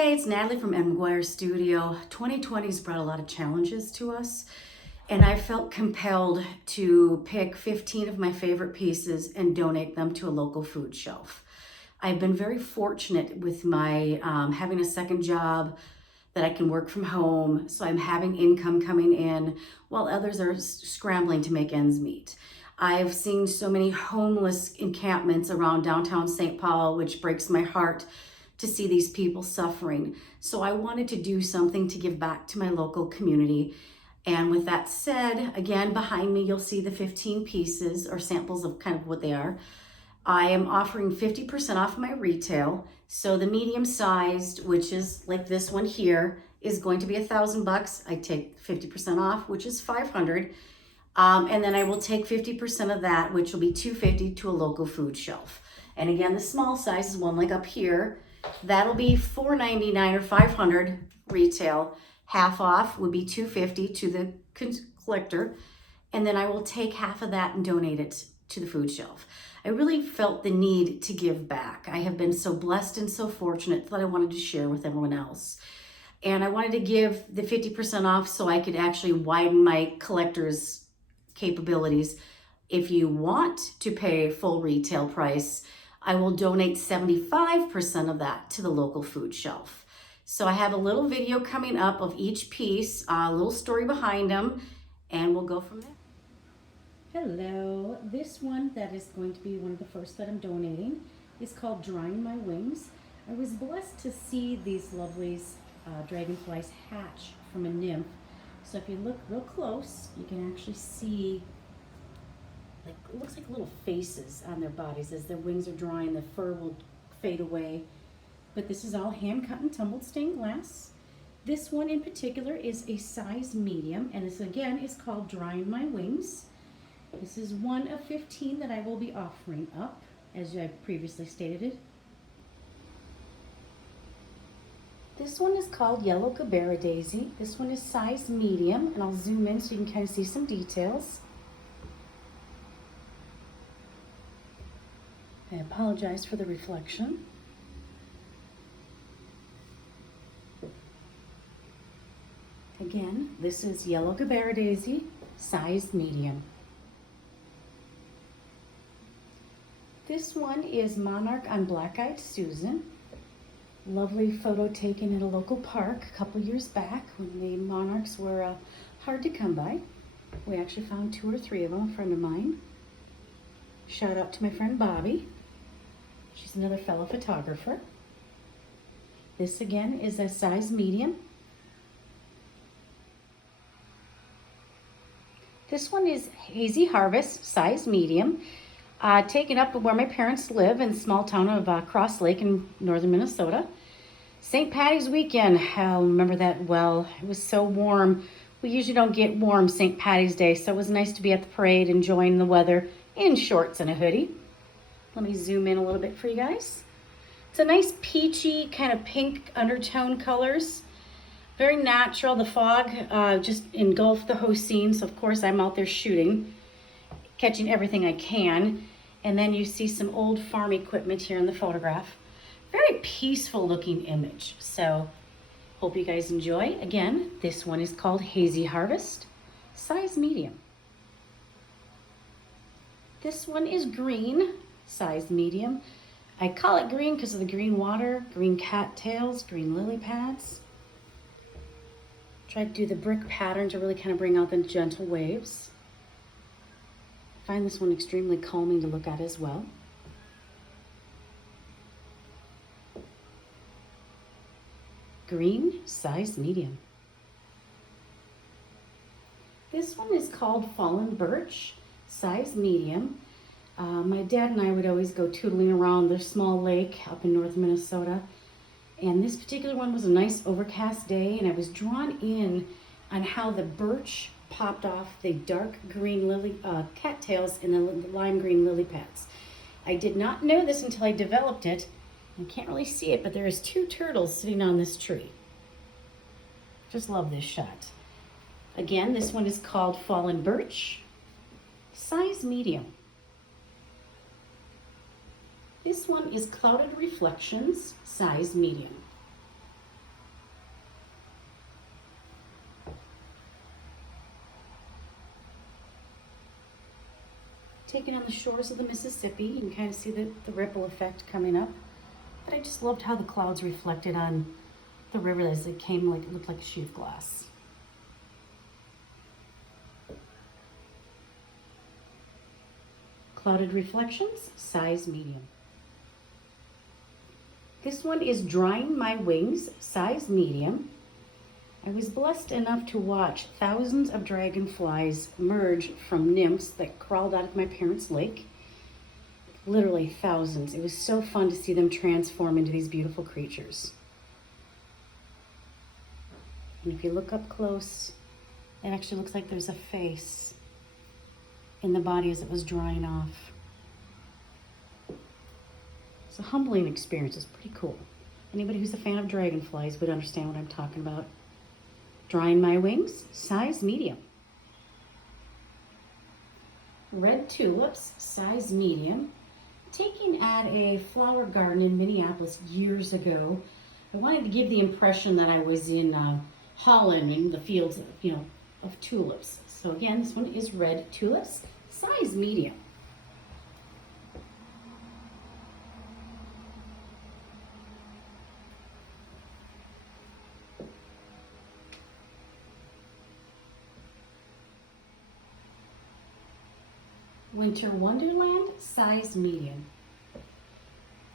Hey, it's Natalie from Ed McGuire Studio. 2020's brought a lot of challenges to us, and I felt compelled to pick 15 of my favorite pieces and donate them to a local food shelf. I've been very fortunate with my having a second job that I can work from home, so I'm having income coming in while others are scrambling to make ends meet. I've seen so many homeless encampments around downtown St. Paul, which breaks my heart to see these people suffering. So I wanted to do something to give back to my local community. And with that said, again, behind me, you'll see the 15 pieces or samples of kind of what they are. I am offering 50% off my retail. So the medium sized, which is like this one here, is going to be $1,000. I take 50% off, which is 500. And then I will take 50% of that, which will be 250 to a local food shelf. And again, the small size is one like up here. That'll be $4.99 or 500 retail. Half off would be 250 to the collector. And then I will take half of that and donate it to the food shelf. I really felt the need to give back. I have been so blessed and so fortunate that I wanted to share with everyone else. And I wanted to give the 50% off so I could actually widen my collector's capabilities. If you want to pay full retail price, I will donate 75% of that to the local food shelf. So I have a little video coming up of each piece, a little story behind them, and we'll go from there. Hello, this one that is going to be one of the first that I'm donating is called Drying My Wings. I was blessed to see these lovelies dragonflies hatch from a nymph. So if you look real close, you can actually see like it looks like little faces on their bodies. As their wings are drying, the fur will fade away. But this is all hand cut and tumbled stained glass. This one in particular is a size medium, and this again is called Drying My Wings. This is one of 15 that I will be offering up, as I previously stated it. This one is called Yellow Gabbara Daisy. This one is size medium, and I'll zoom in so you can kind of see some details. I apologize for the reflection. Again, this is Yellow Gabbara Daisy, size medium. This one is Monarch on Black-Eyed Susan. Lovely photo taken at a local park a couple years back when the monarchs were hard to come by. We actually found 2 or 3 of them, a friend of mine. Shout out to my friend Bobby. She's another fellow photographer. This again is a size medium. This one is Hazy Harvest, size medium. Taken up where my parents live in the small town of Cross Lake in northern Minnesota. St. Patty's weekend, I'll remember that well. It was so warm. We usually don't get warm St. Patty's Day, so it was nice to be at the parade enjoying the weather in shorts and a hoodie. Let me zoom in a little bit for you guys. It's a nice peachy kind of pink undertone colors. Very natural. The fog just engulfed the whole scene, so of course I'm out there shooting, catching everything I can. And then you see some old farm equipment here in the photograph. Very peaceful looking image. So hope you guys enjoy. Again, this one is called Hazy Harvest, size medium. This one is green, size medium. I call it green because of the green water, green cattails, green lily pads. Try to do the brick pattern to really kind of bring out the gentle waves. I find this one extremely calming to look at as well. Green, size medium. This one is called Fallen Birch, size medium. My dad and I would always go tootling around the small lake up in north Minnesota. And this particular one was a nice overcast day, and I was drawn in on how the birch popped off the dark green lily cattails and the lime green lily pads. I did not know this until I developed it. You can't really see it, but there is 2 turtles sitting on this tree. Just love this shot. Again, this one is called Fallen Birch, size medium. This one is Clouded Reflections, size medium. taken on the shores of the Mississippi. You can kind of see the ripple effect coming up. But I just loved how the clouds reflected on the river as it came, like it looked like a sheet of glass. Clouded Reflections, size medium. This one is Drying My Wings, size medium. I was blessed enough to watch thousands of dragonflies emerge from nymphs that crawled out of my parents' lake. Literally thousands. It was so fun to see them transform into these beautiful creatures. And if you look up close, it actually looks like there's a face in the body as it was drying off. It's a humbling experience. It's pretty cool. Anybody who's a fan of dragonflies would understand what I'm talking about. Drying My Wings, size medium. Red Tulips, size medium. Taken at a flower garden in Minneapolis years ago. I wanted to give the impression that I was in Holland in the fields of tulips. So again, this one is Red Tulips, size medium. Winter Wonderland, size medium.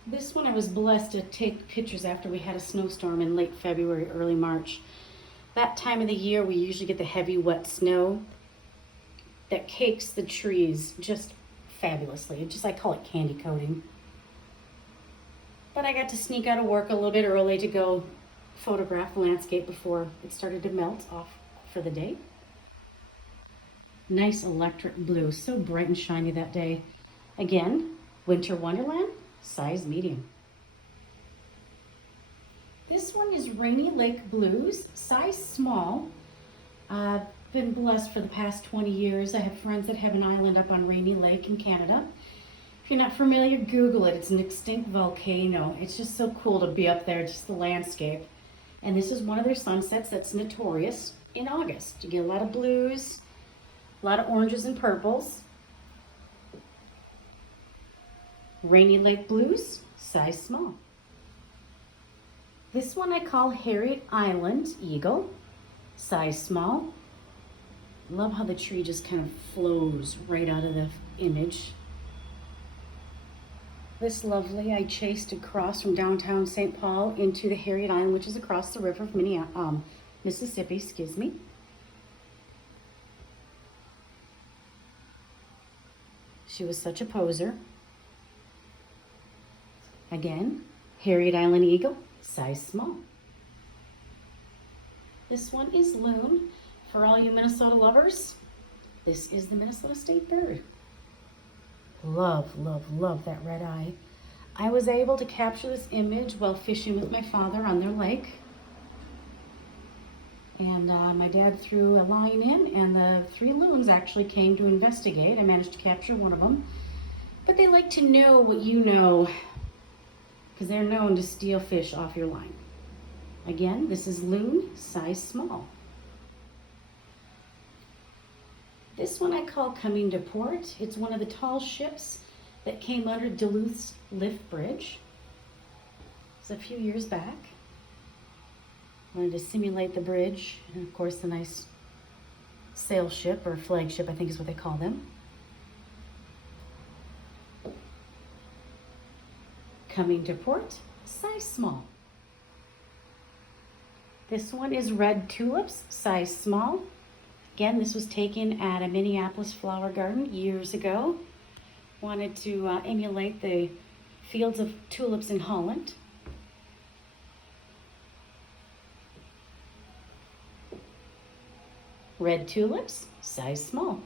This one I was blessed to take pictures after we had a snowstorm in late February, early March. That time of the year we usually get the heavy wet snow that cakes the trees just fabulously. I call it candy coating. But I got to sneak out of work a little bit early to go photograph the landscape before it started to melt off for the day. Nice electric blue, so bright and shiny that day. Again, Winter Wonderland, size medium. This one is Rainy Lake Blues, size small. I've been blessed for the past 20 years. I have friends that have an island up on Rainy Lake in Canada. If you're not familiar, Google it. It's an extinct volcano. It's just so cool to be up there, just the landscape. And this is one of their sunsets that's notorious in August. You get a lot of blues, a lot of oranges and purples. Rainy Lake Blues, size small. This one I call Harriet Island Eagle, size small. Love how the tree just kind of flows right out of the image. This lovely I chased across from downtown St. Paul into the Harriet Island, which is across the river of Mississippi, excuse me. She was such a poser. Again, Harriet Island Eagle, size small. This one is Loon. For all you Minnesota lovers, this is the Minnesota state bird. Love, love, love that red eye. I was able to capture this image while fishing with my father on their lake. And my dad threw a line in, and the 3 loons actually came to investigate. I managed to capture one of them. But they like to know what you know, because they're known to steal fish off your line. Again, this is Loon, size small. This one I call Coming to Port. It's one of the tall ships that came under Duluth's lift bridge. It's a few years back. Wanted to simulate the bridge, and of course the nice sail ship, or flagship I think is what they call them. Coming to Port, size small. This one is Red Tulips, size small. Again, this was taken at a Minneapolis flower garden years ago. Wanted to emulate the fields of tulips in Holland. Red Tulips, size small.